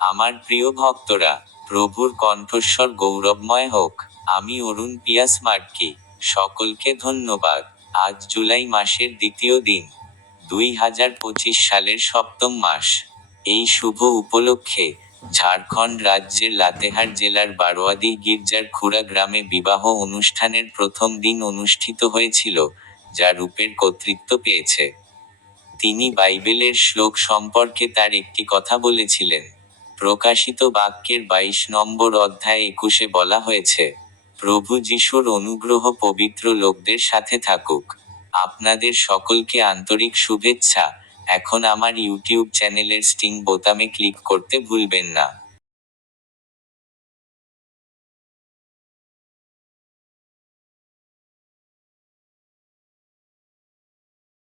আমার প্রিয় ভক্তরা, প্রভুর কণ্ঠস্বর গৌরবময় হোক। আমি অরুণ পিয়াস মার্কি, সকলকে ধন্যবাদ। আজ জুলাই মাসের দ্বিতীয় দিন, দুই হাজার পঁচিশ সালের সপ্তম মাস। এই শুভ উপলক্ষে ঝাড়খণ্ড রাজ্যের লাতেহার জেলার বারোয়াদি গির্জার খুড়া গ্রামে বিবাহ অনুষ্ঠানের প্রথম দিন অনুষ্ঠিত হয়েছিল, যা রূপের কর্তৃত্ব পেয়েছে। তিনি বাইবেলের শ্লোক সম্পর্কে তার একটি কথা বলেছিলেন। প্রকাশিত বাক্যের বাইশ নম্বর অধ্যায় একুশে বলা হয়েছে, প্রভু যিশুর অনুগ্রহ পবিত্র লোকদের সাথে থাকুক। আপনাদের সকলকে আন্তরিক শুভেচ্ছা। এখন আমার ইউটিউব চ্যানেলের স্টিং বোতামে ক্লিক করতে ভুলবেন না।